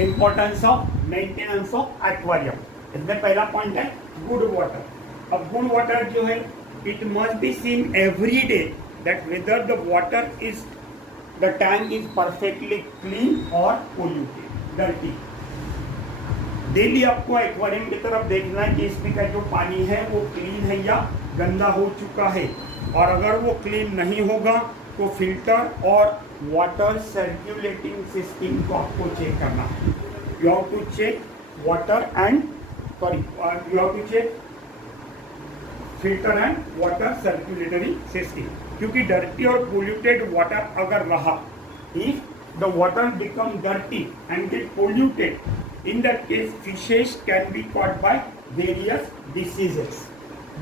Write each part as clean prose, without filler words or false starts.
Importance of maintenance of aquarium. इसमें पहला point है गुड वाटर। अब गुड वाटर जो है, it must be seen every day that whether the water is the tank is perfectly clean और polluted, dirty. Daily आपको aquarium की तरफ देखना है कि इसमें का जो पानी है वो क्लीन है या गंदा हो चुका है, और अगर वो क्लीन नहीं होगा तो फिल्टर और वाटर सर्कुलेटिंग सिस्टम को आपको चेक करना है। You have to check water and you have to check filter and water circulatory system, क्योंकि डर्टी और पोल्यूटेड वाटर अगर रहा, if the water become dirty and get polluted, in that case fishes can be caught by various diseases.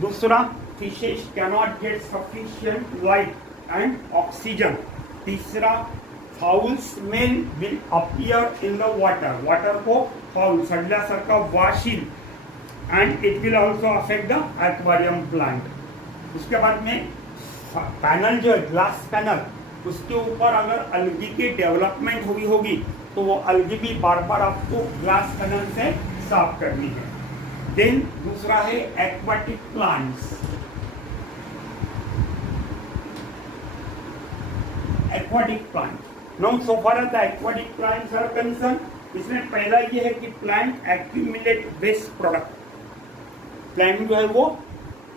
दूसरा, fishes cannot get sufficient light and oxygen. तीसरा, foul smell will appear in the water. water को foul सडल्यासारखा वास येईल, and it will also affect the aquarium plant. उसके बाद में panel जो है, ग्लास पैनल, उसके ऊपर अगर अलगी की डेवलपमेंट हुई होगी तो वो अलगी भी बार बार आपको ग्लास पैनल से साफ करनी है। देन दूसरा है aquatic plants. Aquatic plant, now so far as the aquatic plants are concern, इसमें पहला ये है कि plant accumulate waste product. Plant जो है वो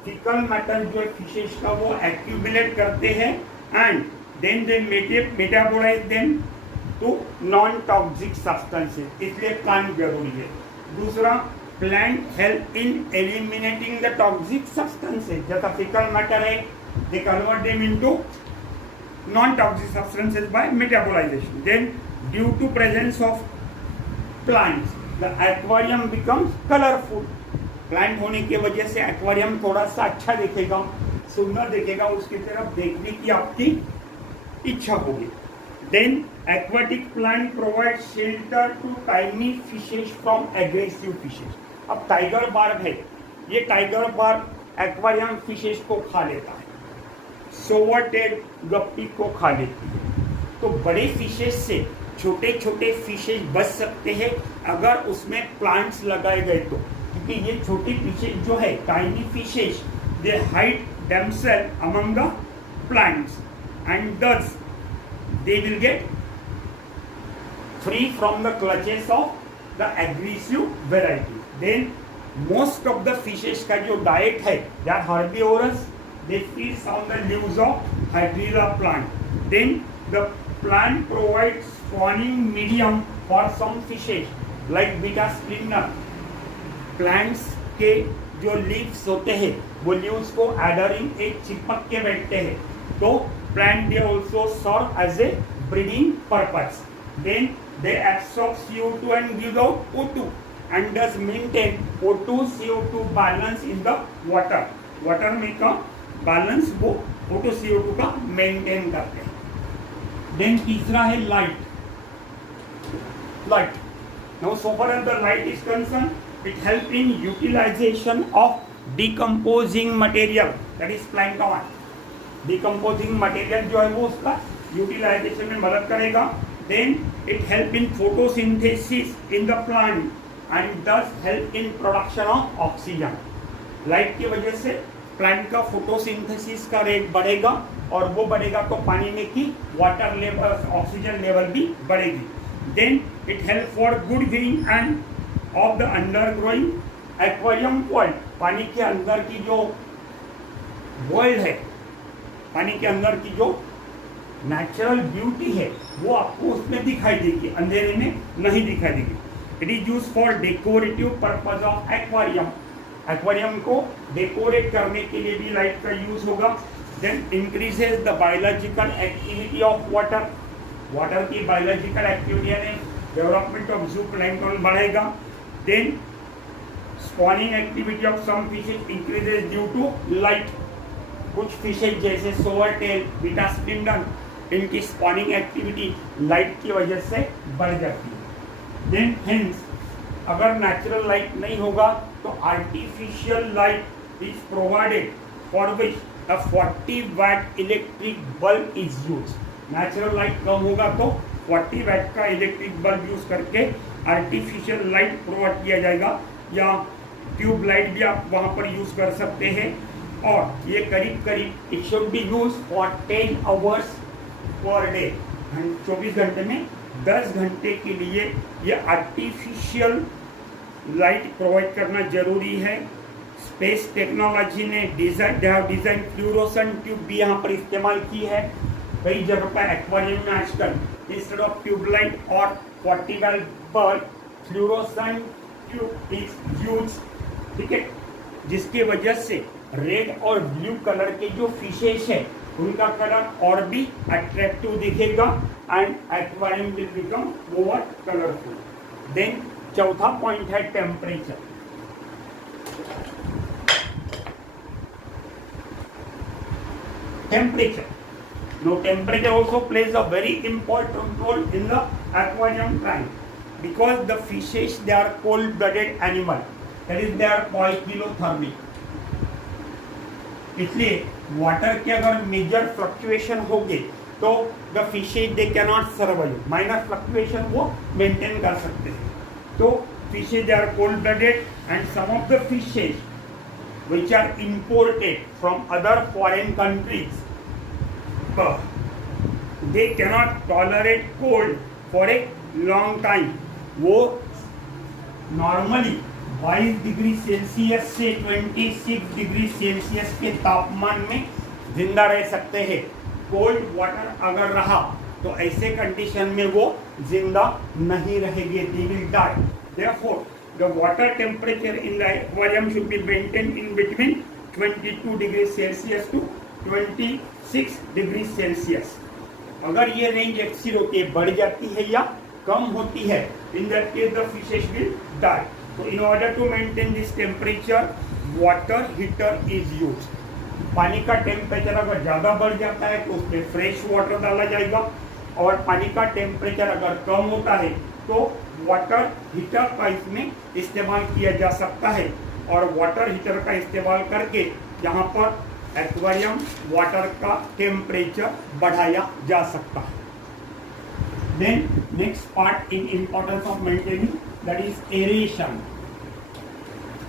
फीकल मैटर जो है फिशेस का वो एक्यूमुलेट करते हैं, and then they metabolise them to non toxic substances, इसलिए प्लांट जरूरी है। दूसरा, plant help in eliminating the toxic substances, जैसा फीकल मैटर है, they convert them into non toxic substances by metabolisation. Then due to presence of plants the aquarium becomes colourful. Plant होने की वजह से एक्वेरियम थोड़ा सा अच्छा दिखेगा, सुंदर दिखेगा, उसकी तरफ देखने की आपकी इच्छा होगी। Then aquatic plant provides shelter to tiny fishes from aggressive fishes. अब टाइगर बार्ब है, ये टाइगर बार्ब एक्वेरियम फिशेस को खा लेता है, सोवरटेल गप्पी को खा लेती है। तो बड़े फिशेस से छोटे छोटे फिशेस बच सकते हैं अगर उसमें प्लांट्स लगाए गए तो, क्योंकि ये छोटी फिशेस जो है, tiny fishes, they hide themselves among the plants and thus they will get free from the clutches of the aggressive variety. Then most of the fishes का जो diet है, they are herbivorous, they feed on the leaves of hydrilla plant. Then the plant provides spawning medium for some fishes like beta splinter. plants के जो leaves होते हैं वो leaves को adhering एक चिपक के बैठते हैं, तो plant they also serve as a breeding purpose. Then they absorb CO2 and give out O2 and thus maintain O2 CO2 balance in the water. Water में का balance वो O2 CO2 का maintain करते हैं. Then तीसरा है light. Light. Now so far as the light is concerned, it helps in utilization of decomposing material. That is plankton. Decomposing material जो है वो उसका यूटिलाइजेशन में मदद करेगा. Then it help in photosynthesis in the plant and thus help in production of oxygen. Light की वजह से प्लांट का फोटोसिंथेसिस का रेट बढ़ेगा, और वो बढ़ेगा तो पानी में की वाटर लेवल, ऑक्सीजन लेवल भी बढ़ेगी. Then it help for good viewing and of the under growing aquarium world. पानी के अंदर की जो वर्ल्ड है, पानी के अंदर की जो नेचुरल ब्यूटी है वो आपको उसमें दिखाई देगी, अंधेरे में नहीं दिखाई देगी. It is use for decorative purpose of aquarium. Aquarium को डेकोरेट करने के लिए भी लाइट का यूज होगा. Then increases the biological activity of water. Water की बायोलॉजिकल एक्टिविटी यानी डेवलपमेंट ऑफ जूप्लैंक्टन बढ़ेगा. Then spawning activity of some fishes increases due to light. कुछ फिशेज जैसे सोवरटेल, बीटा स्प्लिंडन, इनकी स्पॉनिंग एक्टिविटी लाइट की वजह से बढ़ जाती है. देन हेंस अगर नेचुरल लाइट नहीं होगा तो artificial light is provided for which a 40 watt electric bulb is use. Natural light कम होगा तो 40 वाट का इलेक्ट्रिक बल्ब यूज करके आर्टिफिशियल लाइट प्रोवाइड किया जाएगा, या ट्यूब लाइट भी आप वहाँ पर यूज कर सकते हैं। और ये करीब करीब it should B use for 10 hours per day, 24 घंटे में 10 घंटे के लिए ये आर्टिफिशियल लाइट प्रोवाइड करना जरूरी है। स्पेस टेक्नोलॉजी ने डिजाइन फ्लूरोसेंट ट्यूब भी यहाँ पर इस्तेमाल की है। कई जगह पर एक्वेरियम में आजकल इंस्टेड ऑफ ट्यूबलाइट और 40 watt bulb fluorescent tube is used, ठीक है, जिसकी वजह से रेड और ब्लू कलर के जो फिशेस है उनका कलर और भी अट्रैक्टिव दिखेगा and aquarium will become more colourful. Then चौथा पॉइंट है temperature. Temperature. Now temperature also plays a very important role in the aquarium tank, because the fishes, they are cold-blooded animal, that is they are poikilothermic. इसलिए water के अगर major fluctuation हो गए तो the fishes they can not survive, minor fluctuation वो maintain कर सकते हैं। तो fishes they are cold blooded and some of the fishes which are imported from other foreign countries, they cannot tolerate cold for a long time. वो normally 22 degree Celsius से 26 degree Celsius के तापमान में जिंदा रह सकते हैं। कोल्ड वाटर अगर रहा तो ऐसे कंडीशन में वो जिंदा नहीं रहेंगे, they will die. Therefore the water temperature in the aquarium should be maintained in between 22 degrees Celsius to 26 degrees Celsius. अगर ये रेंज एक्सीड होती है, बढ़ जाती है या कम होती है, in that case the fishes will die. So in order to maintain this temperature, water heater is used. पानी का टेम्परेचर अगर ज़्यादा बढ़ जाता है तो उसमें फ्रेश वाटर डाला जाएगा, और पानी का टेम्परेचर अगर कम होता है तो वाटर हीटर का इसमें इस्तेमाल किया जा सकता है, और वाटर हीटर का इस्तेमाल करके यहाँ पर एक्वेरियम वाटर का टेम्परेचर बढ़ाया जा सकता है। Then next part in importance of maintaining, that is aeration.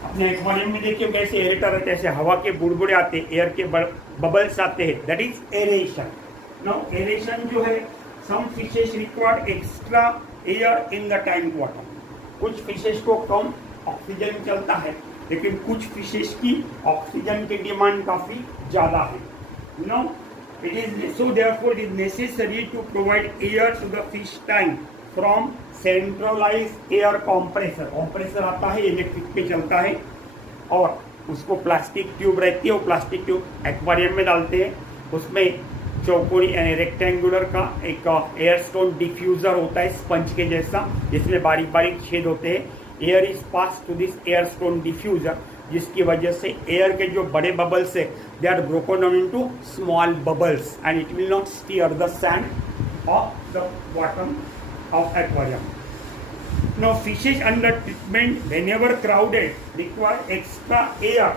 अपने एक्वेरियम में देखिए कैसे एरेटर है, कैसे हवा के बुड़बुड़े आते हैं, एयर के बबल्स आते हैं, that is aeration. Now aeration जो है, some fishes require extra air in the tank water. कुछ फिशेस को कम ऑक्सीजन चलता है, लेकिन कुछ फिशेस की ऑक्सीजन की डिमांड काफी ज्यादा है। No it is so therefore it is necessary to provide air to the fish tank from centralised air compressor. Compressor आता है, इलेक्ट्रिक पे चलता है, और उसको प्लास्टिक ट्यूब रहती है, वो प्लास्टिक ट्यूब एक्वेरियम में डालते हैं। उसमें चौकोनी यानी रेक्टेंगुलर का एक एयर स्टोन डिफ्यूजर होता है, स्पंज के जैसा, जिसमें बारीक बारीक छेद होते हैं। Air is pass to this air stone diffuser, जिसकी वजह से एयर के जो बड़े बबल्स है they are broken down into small bubbles and it will not stir the sand of the bottom of aquarium. Now fishes under treatment whenever crowded require extra air,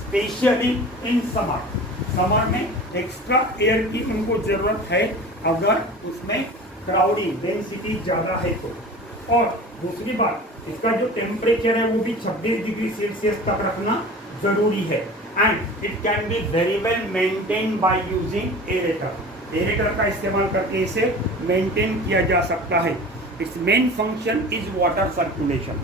specially in summer. Summer में extra air की उनको जरूरत है अगर उसमें crowding density ज़्यादा है तो। और दूसरी बात, इसका जो टेम्परेचर है वो भी 26 डिग्री सेल्सियस तक रखना जरूरी है, and it can be very well maintain by using aerator. Aerator का इस्तेमाल करके इसे मेंटेन किया जा सकता है। It's main function is water circulation.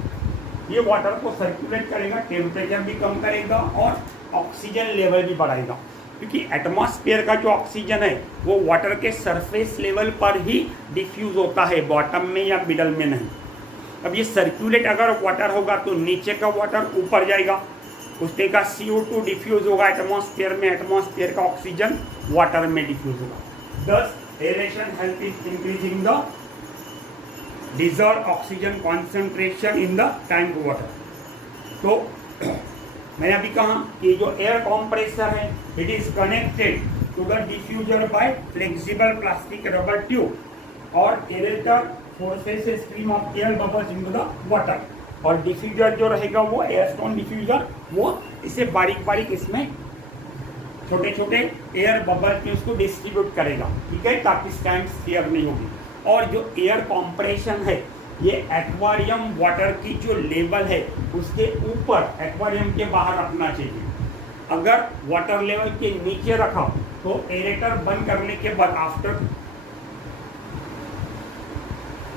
ये वाटर को सर्कुलेट करेगा, टेम्परेचर भी कम करेगा और ऑक्सीजन लेवल भी बढ़ाएगा, क्योंकि एटमॉस्फेयर का जो ऑक्सीजन है वो वाटर के सरफेस लेवल पर ही डिफ्यूज होता है, बॉटम में या मिडल में नहीं। अब ये सर्कुलेट अगर वाटर होगा तो नीचे का वाटर ऊपर जाएगा, उसके का CO2 डिफ्यूज होगा एटमॉस्फेयर में, एटमॉस्फेयर का ऑक्सीजन वाटर में डिफ्यूज होगा। Thus aeration help in increasing the dissolved oxygen concentration in the tank water. तो मैंने अभी कहा कि जो एयर कॉम्प्रेसर है it is connected to the diffuser by flexible plastic rubber tube, और aerator forces a stream of air bubbles into the water, और diffuser जो रहेगा वो एयर स्टोन डिफ्यूजर, वो इसे बारीक बारीक इसमें छोटे छोटे एयर बबल्स में उसको डिस्ट्रीब्यूट करेगा, ठीक है, ताकि स्टैंड क्लियर नहीं होगी। और जो एयर कॉम्प्रेशन है ये एक्वारियम वाटर की जो लेवल है उसके ऊपर एक्वारियम के बाहर रखना चाहिए। अगर वाटर लेवल के नीचे रखा तो एरेटर बंद करने के बाद after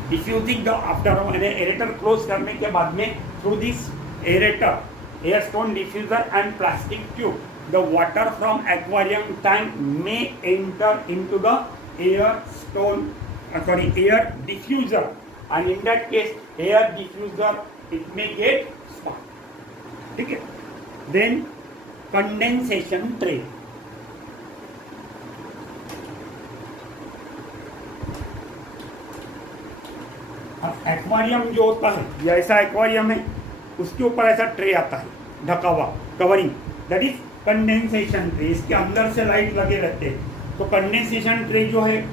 diffusing the after aerator close करने के बाद में through this aerator air stone diffuser and plastic tube the water from aquarium tank may enter into the air diffuser, and in that case air diffuser it may get spark. ठीक है। Then condensation tray, अब aquarium जो होता है या ऐसा aquarium है उसके ऊपर ऐसा ट्रे आता है ढका हुआ covering, that is condensation tray. इसके अंदर से लाइट लगे रहते हैं। तो कंडेंसेशन ट्रे जो है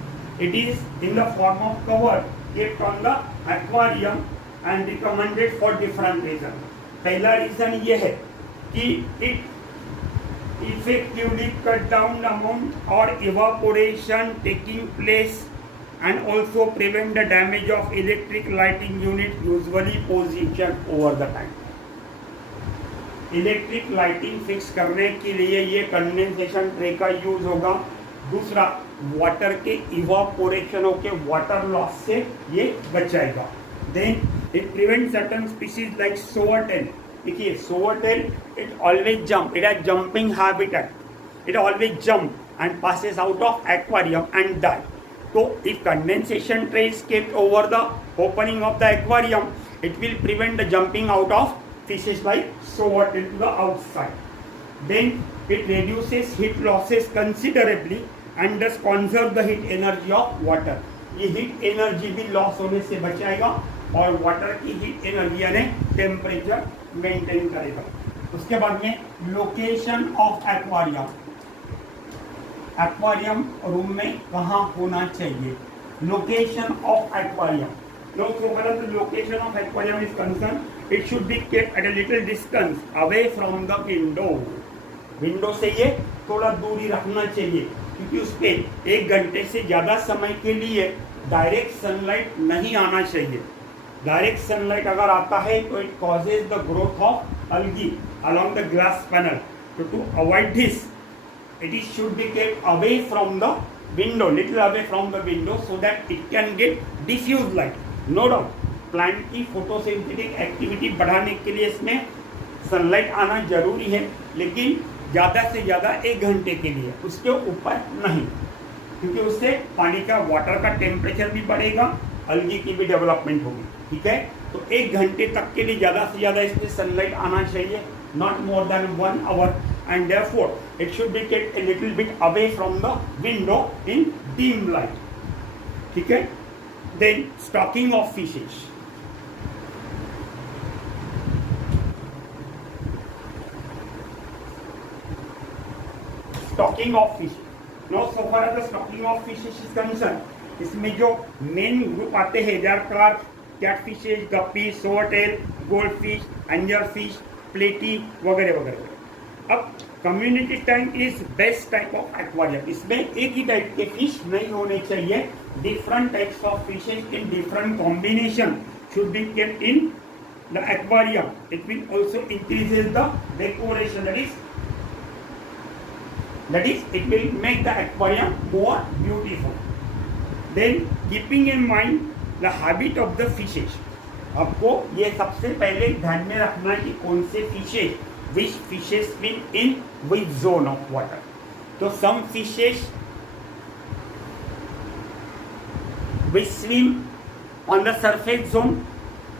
it is in the form of cover kept on the aquarium and recommended for different reason. पहला रीजन ये है कि it effectively cut down the amount or evaporation taking place and also prevent the damage of electric lighting unit usually positioned over the time. Electric lighting fix करने के लिए ये condensation tray का use होगा। दूसरा, वाटर के evaporation के water loss से ये बचाएगा। Then it prevent certain species like swordtail. देखिए swordtail it always jump, it has jumping habitat, it always jump and passes out of aquarium and die. तो if condensation tray is kept over the opening of the aquarium it will prevent the jumping out of fishes like sovertail to the outside. Then it reduces heat losses considerably and thus conserve the heat energy of water. ये heat energy भी loss होने से बचाएगा और water की heat energy यानी temperature maintain करेगा। उसके बाद में location of aquarium, aquarium room में कहाँ होना चाहिए। Location of aquarium, now so far as the location of aquarium is concerned, it should be kept at a little distance away from the window. Window से ये थोड़ा दूरी रखना चाहिए क्योंकि उस पर 1 घंटे से ज़्यादा समय के लिए डायरेक्ट सनलाइट नहीं आना चाहिए। डायरेक्ट सनलाइट अगर आता है तो it causes the growth of algae along the glass panel. So to avoid this, it is should be kept away from the window, little away from the window, so that it can get diffuse light. No doubt plant की photosynthetic activity बढ़ाने के लिए इसमें sunlight आना जरूरी है, लेकिन ज़्यादा से ज़्यादा 1 घंटे के लिए, उसके ऊपर नहीं, क्योंकि उससे पानी का वाटर का टेम्परेचर भी बढ़ेगा, अलगी की भी डेवलपमेंट होगी। ठीक है, तो 1 घंटे तक के लिए ज़्यादा से ज़्यादा इसमें सनलाइट आना चाहिए, not more than 1 hour, and therefore it should be kept a little bit away from the window in dim light. ठीक है। Then stocking of fishes. Stocking of fishes. Now so far as the stocking of fishes is concerned, इसमें जो main group आते हैं they are carp, catfishes, guppy, swordtail, goldfish, angelfish, platy वगैरह वगैरह। अब community tank is best type of aquarium. इसमें एक ही type के फिश नहीं होने चाहिए, different types of fishes in different combination should be kept in the aquarium. It will also increases the decoration, that is it will make the aquarium more beautiful. Then keeping in mind the habit of the fishes, आपको ये सबसे पहले ध्यान में रखना है कि कौन से fishes, which fishes swim in which zone of water. तो some fishes which swim on the surface zone,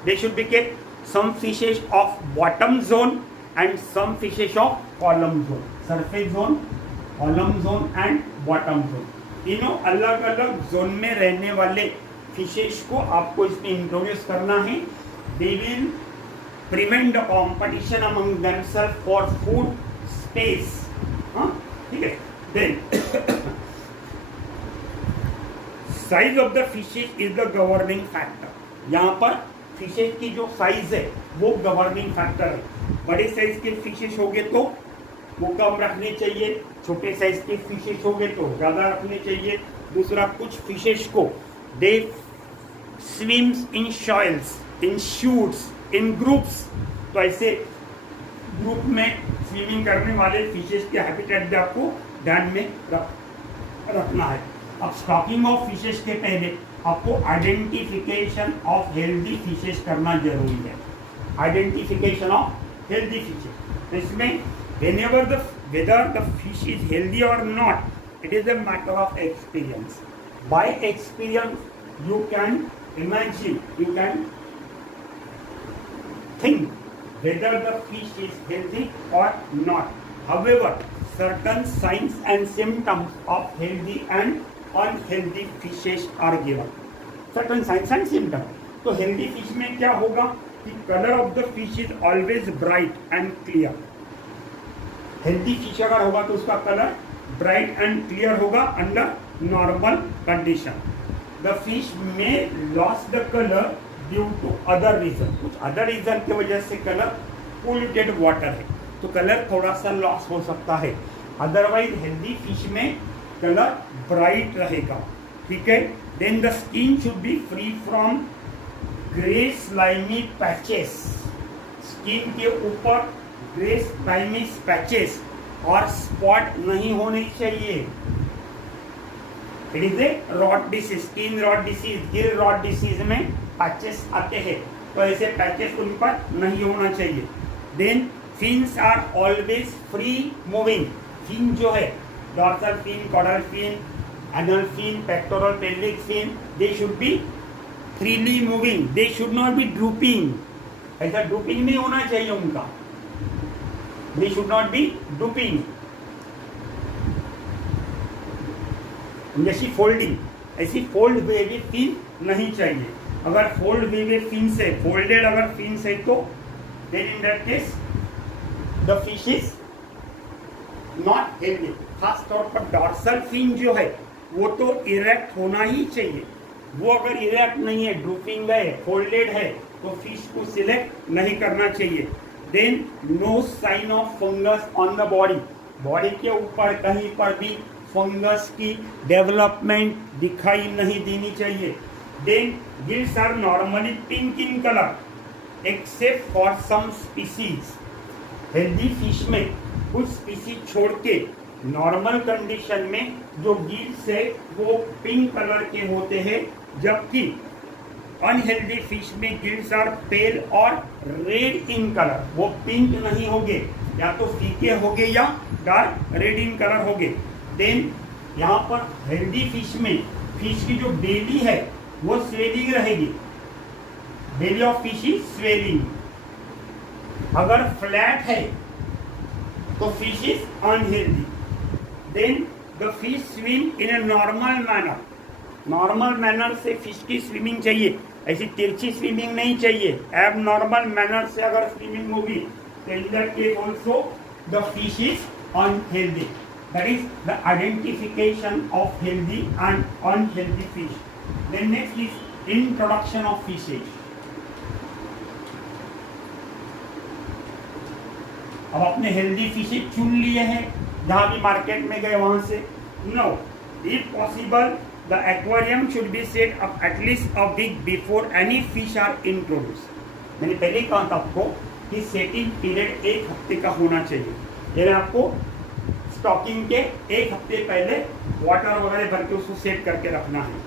they should be kept. Some fishes of bottom zone and some fishes of column zone. Surface zone, column zone and bottom zone. तीनों अलग अलग zone में रहने वाले fishes को आपको इसमें introduce करना है। They will prevent the competition among themselves for food space. हाँ, ठीक है। Then size of the fishes is the governing factor. यहाँ पर फिशेज की जो साइज है वो गवर्निंग फैक्टर है। बड़े साइज के फिशेज होंगे तो वो कम रखने चाहिए, छोटे साइज के फिशेज होंगे तो ज़्यादा रखने चाहिए। दूसरा, कुछ फिशेज को they swims in shoals, in shoots, in groups. तो ऐसे ग्रुप में स्विमिंग करने वाले फिशेस के हैबिटेट भी आपको ध्यान में रखना है। अब स्टॉकिंग ऑफ फिशेस के पहले आपको आइडेंटिफिकेशन ऑफ हेल्दी फिशेस करना जरूरी है। आइडेंटिफिकेशन ऑफ हेल्दी फिशेस, इसमें whether the fish is healthy or not, it is a matter of experience. By experience, you can imagine, you can think whether the fish is healthy or not. However, certain signs and symptoms of healthy and unhealthy fishes are given. Certain signs and symptoms. तो healthy fish में क्या होगा कि color of the fish is always bright and clear. Healthy fish अगर होगा तो उसका colour bright and clear होगा under normal condition. The fish में loss the colour due to other reason, कुछ अदर रीजन की वजह से कलर पोल्यूटेड वाटर है तो कलर थोड़ा सा लॉस हो सकता है। अदरवाइज हेल्दी फिश में कलर ब्राइट रहेगा, ठीक है। Then the skin should be free from grey slimy patches, skin के ऊपर ग्रे स्लाइमी पैचेस और स्पॉट नहीं होने चाहिए। It is a rot disease, skin rot disease, gill rot disease में पैचेस आते हैं तो ऐसे पैचेस उन पर नहीं होना चाहिए। Then fins are always free moving, fin जो है dorsal fin, caudal fin, anal fin, pectoral, pelvic fin, they should be freely moving, they should not be drooping, ऐसा ड्रूपिंग नहीं होना चाहिए उनका, they should not be drooping। जैसी folding, ऐसी fold हुए भी फिन नहीं चाहिए। अगर फोल्ड हुए फिन से, फोल्डेड अगर फिन से तो then in that case the fish is not healthy। खास तौर पर डॉर्सल फिन जो है वो तो इरेक्ट होना ही चाहिए, वो अगर इरेक्ट नहीं है, ड्रूपिंग है, फोल्डेड है तो फिश को सिलेक्ट नहीं करना चाहिए। Then no sign of fungus on the body, body के ऊपर कहीं पर भी फंगस की डेवलपमेंट दिखाई नहीं देनी चाहिए। Then gills are normally pink in colour except for some species, healthy fish में कुछ स्पीसीज छोड़ के नॉर्मल कंडीशन में जो गिल्स है वो पिंक कलर के होते हैं, जबकि अनहेल्दी फिश में गिल्स आर पेल और रेड इन कलर, वो पिंक नहीं होंगे, या तो फीके होंगे या डार्क रेड इन कलर होंगे। देन यहाँ पर हेल्दी फिश में फिश की जो बेली है वो स्वेलिंग रहेगी, belly of fish is swelling. अगर फ्लैट है तो fish is unhealthy. Then the fish swim in a normal manner, normal manner से फिश की स्विमिंग चाहिए, ऐसी तिरछी स्विमिंग नहीं चाहिए। एब नॉर्मल मैनर से अगर स्विमिंग होगी तो in that case also the fish is unhealthy. That is the identification of healthy and unhealthy fish. Then next is introduction of fishes. अब अपने हेल्दी फिशेज चुन लिए हैं, जहां भी मार्केट में गए वहां से, no, if possible the aquarium should be set up at least a week before any fish are introduced। मैंने पहले कहा था आपको कि सेटिंग पीरियड 1 हफ्ते का होना चाहिए, यानी आपको स्टॉकिंग के 1 हफ्ते पहले वाटर वगैरह भर के उसको सेट करके रखना है।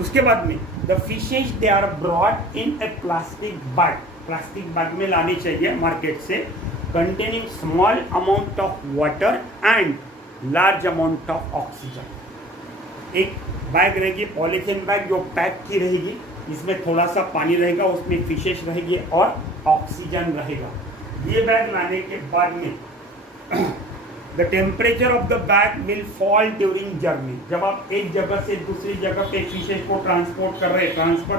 उसके बाद में the fishes they are brought in a plastic bag, plastic bag में लानी चाहिए मार्केट से, containing small amount of water and large amount of oxygen. एक बैग रहेगी पॉलीथीन बैग जो पैक की रहेगी, इसमें थोड़ा सा पानी रहेगा, उसमें फिशेस रहेगी और ऑक्सीजन रहेगा। ये बैग लाने के बाद में the temperature of the bag will fall during journey. जब आप एक जगह से दूसरी जगह पे फिशेस को ट्रांसफर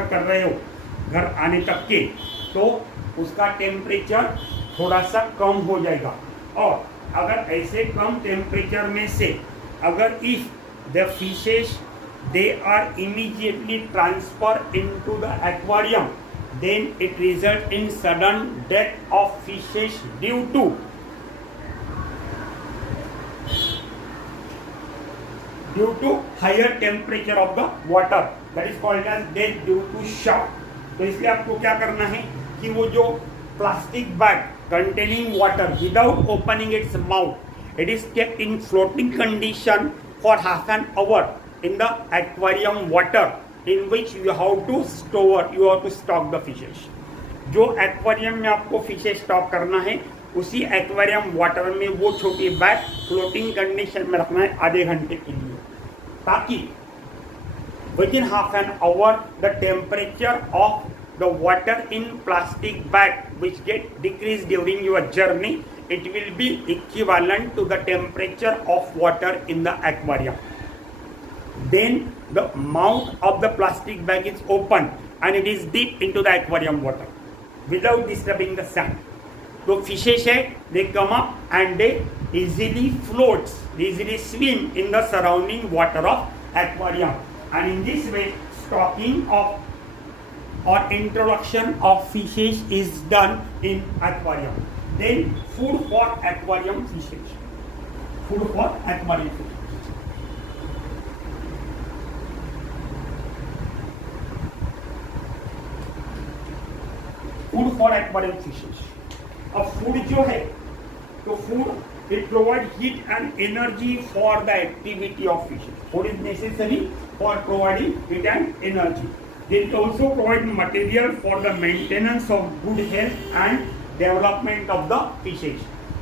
कर रहे हो घर आने तक के, तो उसका टेम्परेचर थोड़ा सा कम हो जाएगा। और अगर ऐसे कम टेम्परेचर में से अगर if the fishes they are immediately transfer into the aquarium, then it result in sudden death of fishes due to due to higher temperature of the water, that is called as death due to shock. तो इसलिए आपको क्या करना है कि वो जो plastic bag containing water without opening its mouth, it is kept in floating condition for half an hour in the aquarium water in which you have to stock the fishes। जो एक्वेरियम में आपको fishes stock करना है उसी aquarium water में वो छोटी bag floating condition में रखना है आधे घंटे के लिए, ताकि with in half an hour the temperature of the water in plastic bag which get decreased during your journey, it will be equivalent to the temperature of water in the aquarium. Then the mouth of the plastic bag is open and it is deep into the aquarium water without disturbing the sand. So fishes they come up and they easily floats, they easily swim in the surrounding water of aquarium, and in this way stocking of or introduction of fishes is done in aquarium. Then food for aquarium fishes. Food for aquarium fishes. Food for aquarium fishes. अब food जो है तो food it provides heat and energy for the activity of fishes. Food is necessary for providing heat and energy. It also provides material for the maintenance of good health and development of the fishes.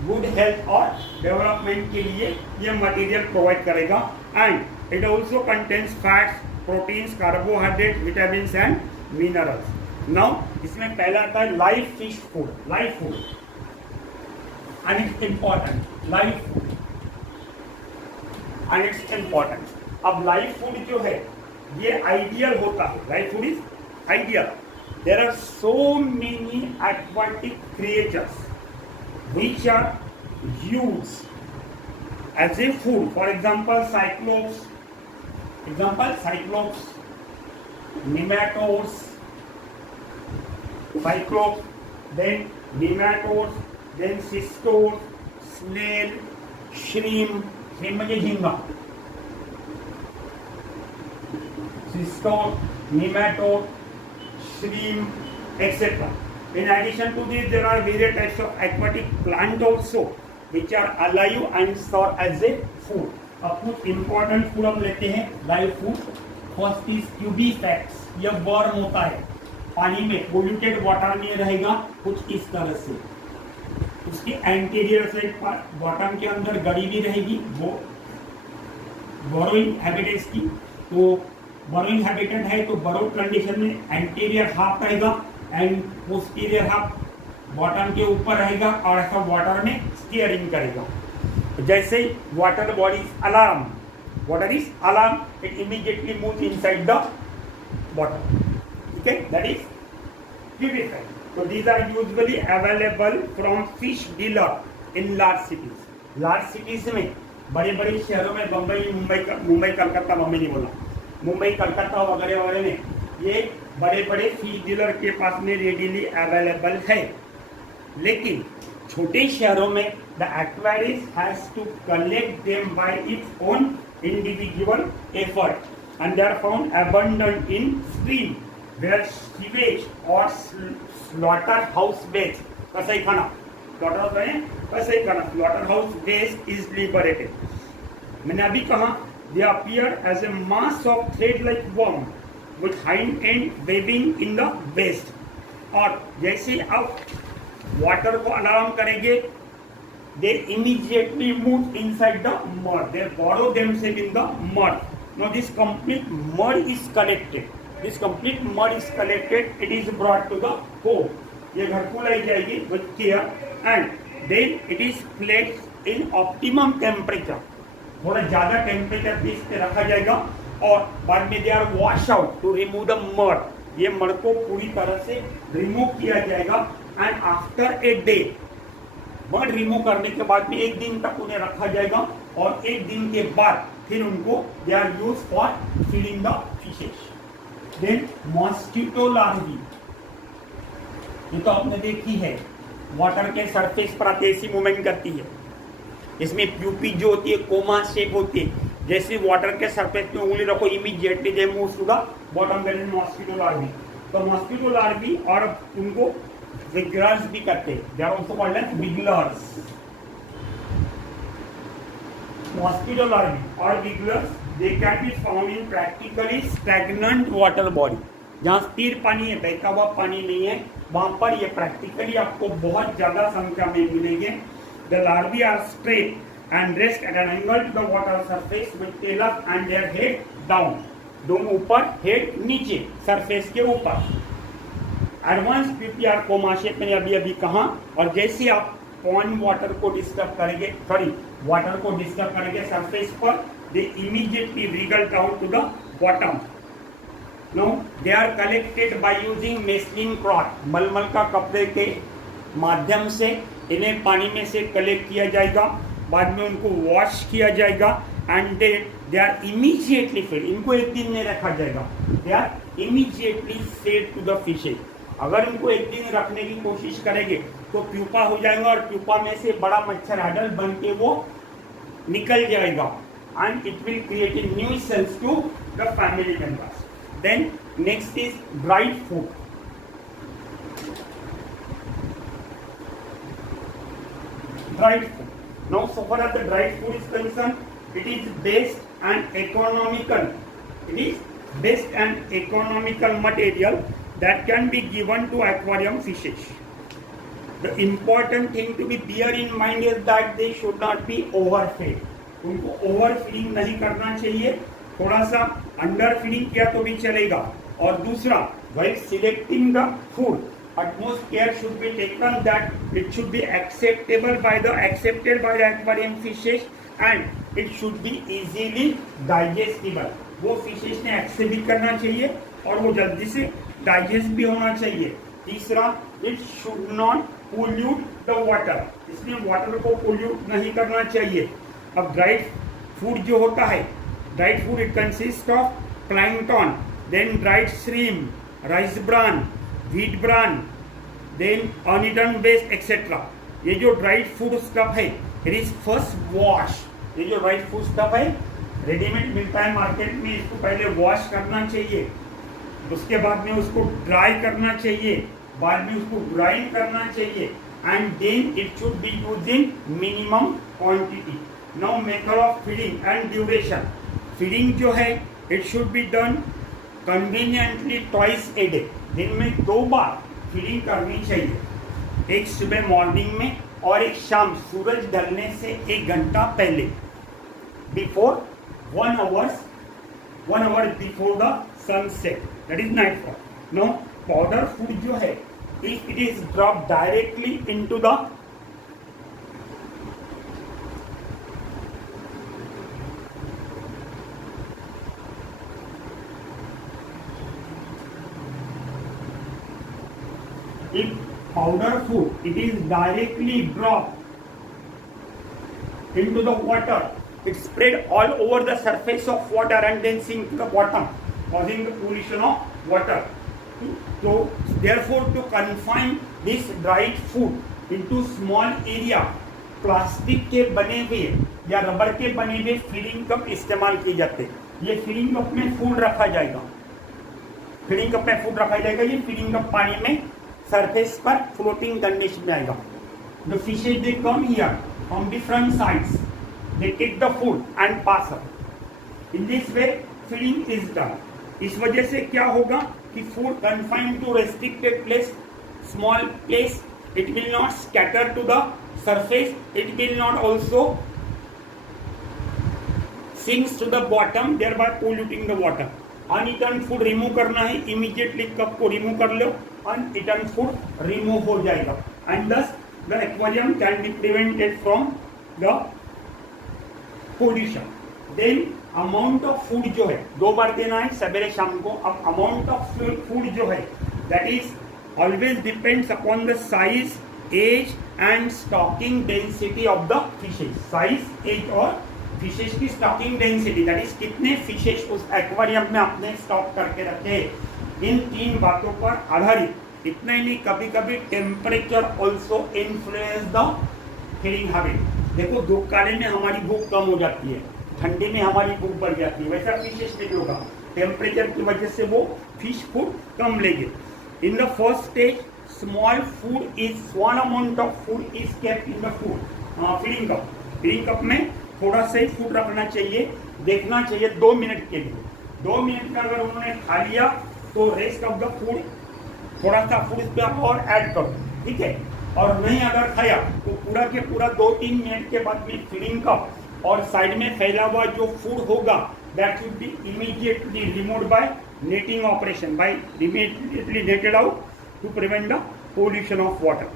Good health और development के लिए ये material provide करेगा, and it also contains fats, proteins, carbohydrates, vitamins and minerals. Now इसमें पहला आता है live fish food, live food, and it's important, live food, and it's important. अब live food जो है ये आइडियल होता है, life food is ideal. There are so many aquatic creatures which are used as a food, for example cyclops, nematodes, then cestode, snail, shrimp म्हणजे झिंगा, nematode, shrimp, etc. In addition to this, there are various types of aquatic plant also which are alive and serve as a food. अब कुछ important food हम लेते हैं live food. First is cubifax. यह worm होता है, पानी में polluted water में रहेगा कुछ इस तरह से, उसकी एंटीरियर साइड पर बॉटम के अंदर गड़ी भी रहेगी वो बोरोइंग हैबिटेट्स की। तो बोरोइंग हैबिटेट है तो बोरोड कंडीशन में एंटीरियर हाफ रहेगा एंड पोस्टीरियर हाफ बॉटम के ऊपर रहेगा और ऐसा वाटर में स्टीयरिंग करेगा। जैसे water body is alarm, water is alarm, it immediately move inside the water. ठीक है, that is cubifax. So these are usually available from fish dealer in large cities. Large cities में बड़े बड़े शहरों में मुंबई कलकत्ता, मुंबई नहीं बोला, मुंबई कलकत्ता वगैरह वगैरह में ये बड़े बड़े फिश डीलर के पास में रेडीली अवेलेबल है। लेकिन छोटे शहरों में the aquarist has to collect them by its own individual effort and they are found abundant in stream where sewage or slaughterhouse waste, कसाईखाना, slaughterhouse waste is liberated. मैंने अभी कहा they appear as a mass of thread-like worm with hind end weaving in the waste. और जैसे आप water को alarm करेंगे they immediately move inside the mud, they burrow themselves in the mud. Now this complete mud is collected. This complete mud is collected. It is brought to the home. ये घर को लाई जाएगी with care and then it is placed in optimum temperature. थोड़ा ज़्यादा temperature बीच पे रखा जाएगा और बाद में they are washed out to remove the mud. ये मड को पूरी तरह से रिमूव किया जाएगा and after a day mud remove करने के बाद में एक दिन तक उन्हें रखा जाएगा और एक दिन के बाद फिर उनको they are used for feeding the fishes. Then mosquito larvae, ये तो आपने देखी है, वाटर के सरफेस पर आते ऐसी मूवमेंट करती है। इसमें प्यूपी जो होती है कोमा शेप होती है, जैसे वाटर के सरफेस में उंगली रखो, immediately they move to the bottom, that is mosquito larvae. तो मॉस्किटो लार्वी और उनको विग्लर्स भी करते हैं, they are also called as wigglers. Mosquito larvae और wigglers they can be found in practically stagnant water body, जहाँ स्थिर पानी है, बहता हुआ पानी नहीं है, वहां पर ये प्रैक्टिकली आपको बहुत ज्यादा संख्या में मिलेंगे। The larvae are straight and rest at an angle to the water surface with tail up and their head down, दोनों ऊपर, हेड नीचे, सरफेस के ऊपर। एडवांस पीपीआर कोमाशे मैंने अभी अभी कहा, और जैसे आप पॉन्ड वाटर को डिस्टर्ब करेंगे, वाटर को डिस्टर्ब करेंगे सरफेस पर, they immediately wriggle down to the bottom. No, they are collected by using muslin cloth, मलमल का कपड़े के माध्यम से इन्हें पानी में से कलेक्ट किया जाएगा, बाद में उनको वॉश किया जाएगा, and they are immediately fed, इनको एक दिन में रखा जाएगा, they are immediately fed to the fishes. अगर इनको एक दिन रखने की कोशिश करेंगे तो प्यूपा हो जाएगा, और प्यूपा में से बड़ा मच्छर एडल्ट बन के वो निकल जाएगा, and it will create a nuisance to the family members. Then next is dried food. Dried food. Now, so far as the dried food is concerned, it is best and economical. It is best and economical material that can be given to aquarium fishes. The important thing to be bear in mind is that they should not be overfed. उनको overfeeding नहीं करना चाहिए, थोड़ा सा underfeeding किया तो भी चलेगा। और दूसरा, while selecting the food, utmost care should be taken that it should be accepted by the aquarium fishes, and it should be easily digestible. वो फिशेस ने एक्सेप्ट भी करना चाहिए और वो जल्दी से डाइजेस्ट भी होना चाहिए। तीसरा, it should not pollute the water, इसलिए वाटर को पोल्यूट नहीं करना चाहिए। अब ड्राइड फूड जो होता है, dried food it consist of plankton, then dried shrimp, rice bran, wheat bran, then uneaten waste etcetera. ये जो ड्राइड फूड स्टफ है, इट इज फर्स्ट वॉश। ये जो ड्राइड फूड स्टफ है रेडीमेड मिलता है मार्केट में, इसको पहले वॉश करना चाहिए, उसके बाद में उसको ड्राई करना चाहिए, बाद में उसको ग्राइंड करना चाहिए, and then it should be used in minimum quantity. Now method of feeding and duration. Feeding जो है it should be done conveniently twice a day, दिन में 2 बार फीडिंग करनी चाहिए, एक सुबह मॉर्निंग में और एक शाम सूरज ढलने से 1 घंटा पहले, before 1 hour before the sunset, that is night fall. No, powder food जो है, if it is drop directly into the if powder food it is directly dropped into the water, it spread all over the surface of water and then sink to the bottom, causing the pollution of water. So therefore, to confine this dried food into small area, plastic के बने हुए या rubber के बने हुए feeding cup इस्तेमाल किए जाते हैं। ये फीडिंग कप में फूड रखा जाएगा, फीडिंग कप में फूड रखा जाएगा, ये फीडिंग कप पानी में सरफेस पर फ्लोटिंग कंडीशन में आएगा। The fishes they come here from different sides, they take the food and pass up. In this way feeding is done. इस वजह से क्या होगा कि food confined to restricted place, small place, it will not scatter to the surface, it will not also sinks to the bottom, thereby polluting the water. Uneaten food remove करना है, immediately cup को remove कर लो, uneaten food remove हो जाएगा, and thus the aquarium can be prevented from the pollution. Then amount of food जो है 2 बार देना है, सवेरे शाम को। अब अमाउंट ऑफ फूड जो है that is always depends upon the size, age and stocking density of the fishes. Size, age और फिशेज की स्टॉकिंग डेंसिटी, दैट इज कितने फिशेज उस एक्वेरियम में आपने स्टॉक करके रखे, इन 3 बातों पर आधारित। इतना ही नहीं, कभी कभी temperature also influence the feeding habit. देखो, धूप काले में हमारी भूख कम हो जाती है, ठंडी में हमारी भूख बढ़ जाती है, वैसा फिशेस में भी होगा। टेम्परेचर की वजह से वो फिश फूड कम लेंगे। In the first stage small food is one amount of food is kept in the food feeding cup. Feeding cup में थोड़ा सा ही फूड रखना चाहिए, देखना चाहिए 2 मिनट के लिए। 2 मिनट का अगर उन्होंने खा लिया तो रेस्ट ऑफ द फूड थोड़ा सा फूड इस पर और ऐड करो, ठीक है। और नहीं अगर खाया तो पूरा के पूरा 2-3 मिनट के बाद में फीडिंग कप और साइड में फैला हुआ जो फूड होगा that should be immediately removed by netting operation, by immediately netted out to prevent the pollution of water.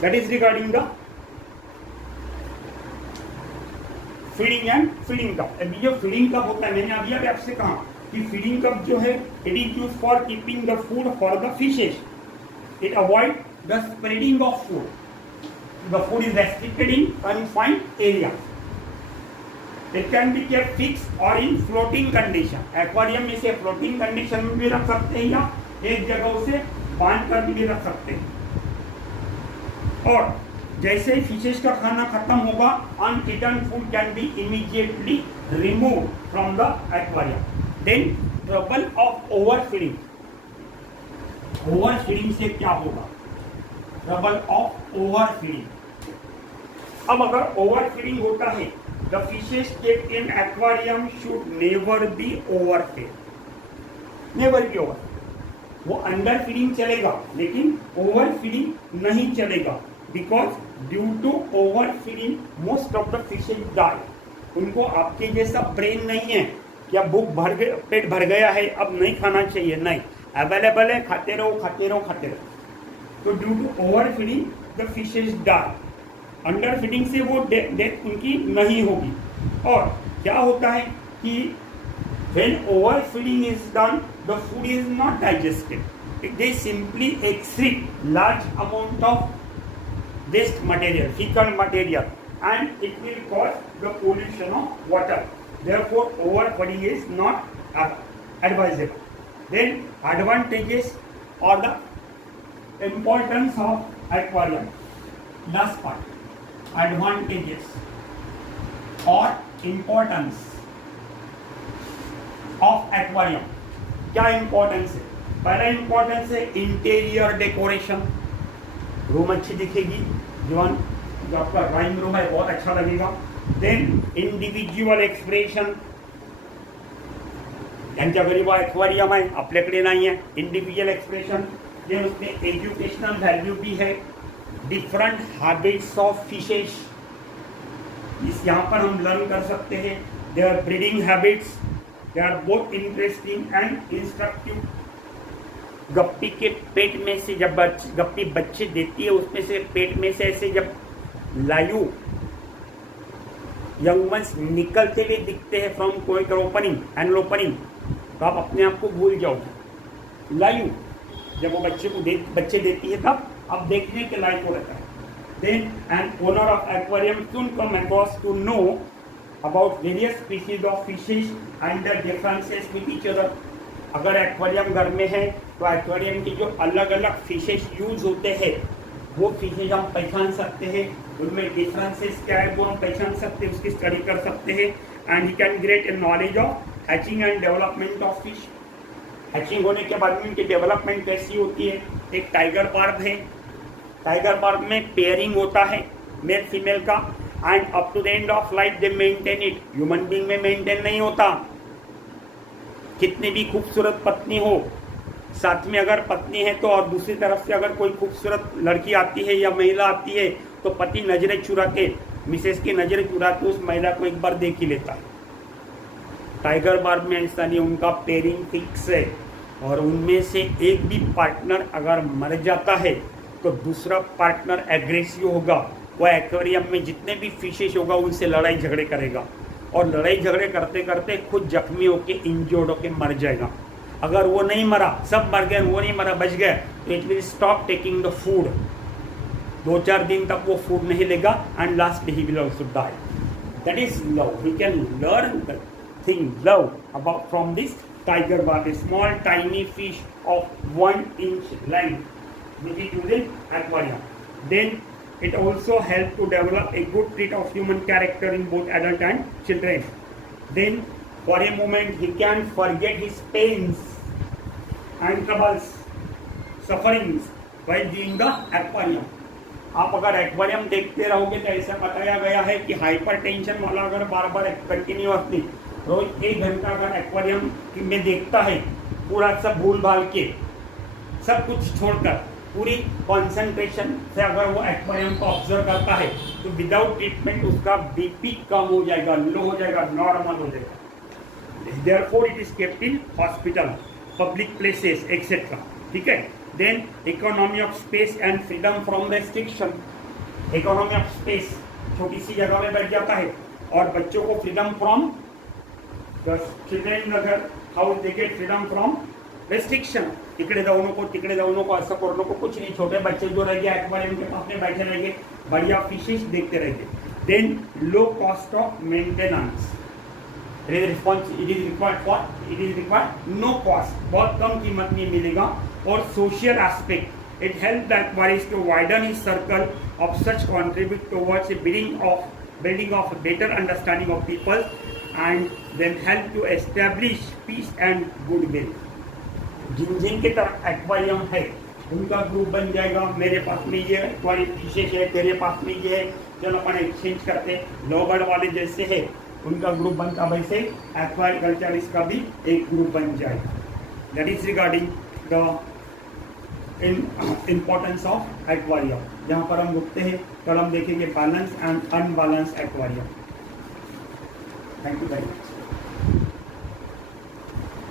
That is regarding the feeding and feeding cup. अभी जो फीडिंग कप होता है, मैंने अभी आपसे कहा कि फीडिंग कप जो है it is use for keeping the food for the fishes. It avoid the spreading of food. The food is restricted in confined area. It can be kept fixed or in floating condition. Aquarium में से floating condition में भी रख सकते हैं या एक जगह उसे बांध कर भी रख सकते हैं। और जैसे ही फिशेस का खाना खत्म होगा, uneaten food can be immediately remove from the aquarium. Then trouble of overfeeding. Overfeeding से क्या होगा? Trouble of overfeeding. अब अगर ओवरफीडिंग होता है, the fishes kept in aquarium should never be overfeed, never be over. वो अंडर फीडिंग चलेगा लेकिन ओवर फीडिंग नहीं चलेगा, because due to over feeding most of the fishes die. उनको आपके जैसा ब्रेन नहीं है क्या भूख भर गया, पेट भर गया है अब नहीं खाना चाहिए, नहीं, अवेलेबल है, खाते रहो खाते रहो खाते रहो। तो due to over feeding the fishes die. Under feeding से वो डेथ उनकी नहीं होगी। और क्या होता है कि when overfeeding is done, the food is not digested. They simply excrete large amount of waste material, fecal material, and it will cause the pollution of water. Therefore, overfeeding is not advisable. Then advantages or the importance of aquarium. Last part. Advantages or importance of aquarium. क्या importance है? पहला importance है interior decoration. Room अच्छी दिखेगी, जो आपका drawing room है बहुत अच्छा लगेगा। देन इंडिव्हिज्युअल एक्सप्रेशन, ज्यांच्या घरी वो एक्वेरियम आहे आपल्याकडे नाही आहे, इंडिव्हिज्युअल एक्सप्रेशन। देन उसमें एजुकेशनल वैल्यू भी है। डिफरेंट हैबिट्स ऑफ फिशेस, इस यहाँ पर हम लर्न कर सकते हैं। Their breeding habits, they are both interesting and instructive। Guppy के पेट में से जब गप्पी बच्चे देती है, उसमें से पेट में से ऐसे जब लायू यंग वंस निकलते हुए दिखते हैं फ्रॉम कोई ओपनिंग एंड ओपनिंग, तो आप अपने आप को भूल जाओगे। लायू जब वो बच्चे देती है तब आप देखने के लायक हो रहता है। Then an owner of aquarium soon come across to know about various species of fishes and the differences with each other। अगर एक्वेरियम घर में है तो एक्वेरियम की जो अलग अलग फिशेस यूज होते हैं वो फिशेज हम पहचान सकते हैं, उनमें डिफरेंसेस क्या है वो हम पहचान सकते हैं, उसकी स्टडी कर सकते हैं। And he can great a knowledge of hatching and development of fish. Hatching होने के बाद में उनकी डेवलपमेंट कैसी होती है। एक टाइगर बार्ब है, टाइगर बार्ब में पेयरिंग होता है मेल फीमेल का, and up to the end of life they maintain it. Human being में मेंटेन नहीं होता। कितनी भी खूबसूरत पत्नी हो, साथ में अगर पत्नी है तो और दूसरी तरफ से अगर कोई खूबसूरत लड़की आती है या महिला आती है तो पति नजरें चुरा के, मिसेस की नजरें चुरा के उस महिला को एक बार देख ही लेता है। टाइगर बार्ब में ऐसा नहीं, उनका पेयरिंग फिक्स है और उनमें से एक भी पार्टनर अगर मर जाता है तो दूसरा पार्टनर एग्रेसिव होगा। वो एक्वेरियम में जितने भी फिशेस होगा उनसे लड़ाई झगड़े करेगा और लड़ाई झगड़े करते करते खुद जख्मी होके इंजर्ड होके मर जाएगा। अगर वो नहीं मरा, सब मर गए, वो नहीं मरा बच गए, तो it will stop taking the food. 2-4 दिन तक वो फूड नहीं लेगा and last he will also die. That is love. We can learn the thing love about from this tiger barb, small tiny fish of 1 inch length which is used in aquarium। Then It also helps to develop a good trait of human character in both adult and children. Then, for a moment, he can forget his pains and troubles, sufferings while doing the aquarium. आप अगर aquarium देखते रहोगे तो ऐसा बताया गया है कि हाइपर टेंशन वाला अगर बार बार कंटिन्यूअसली रोज 1 घंटा अगर एक्वेरियम में देखता है, पूरा सब भूल भाल के सब कुछ छोड़कर पूरी कंसंट्रेशन से अगर वो एक्वेरियम को ऑब्जर्व करता है तो विदाउट ट्रीटमेंट उसका बीपी कम हो जाएगा, लो हो जाएगा, नॉर्मल हो जाएगा. Therefore it is kept in hospital, public places etcetera. ठीक है. Then economy of space and freedom from restriction. Economy of space, छोटी सी जगह में बैठ जाता है और बच्चों को फ्रीडम फ्रॉम द चिल्ड्रन, अगर how they get freedom from restriction. इकडे जाऊ नको, तिकडे जाऊ नको, असं करू नको, कुछ नहीं. छोटे बच्चे जो रहेंगे एक्वेरियम के पास में बैठे रहेंगे, बढ़िया फिशेस देखते रहेंगे. Then low cost of maintenance. It is required no cost, बहुत कम कीमत में मिलेगा. और social aspect, it help the aquarist to widen his circle of such contribute towards building of better understanding of people and then help to establish peace and goodwill. जिन के तरफ aquarium है उनका ग्रुप बन जाएगा. मेरे पास में ये एक्वेरियम फिशेस है, तेरे पास में ये है, चलो अपन एक्सचेंज करते. लोबर्ड वाले जैसे है उनका ग्रुप बनता, वैसे एक्वाकल्चरिस्ट का भी एक ग्रुप बन जाएगा. That is regarding the importance of aquarium. जहाँ पर हम रुकते हैं कल हम देखेंगे balance and unbalance aquarium. Thank you very much.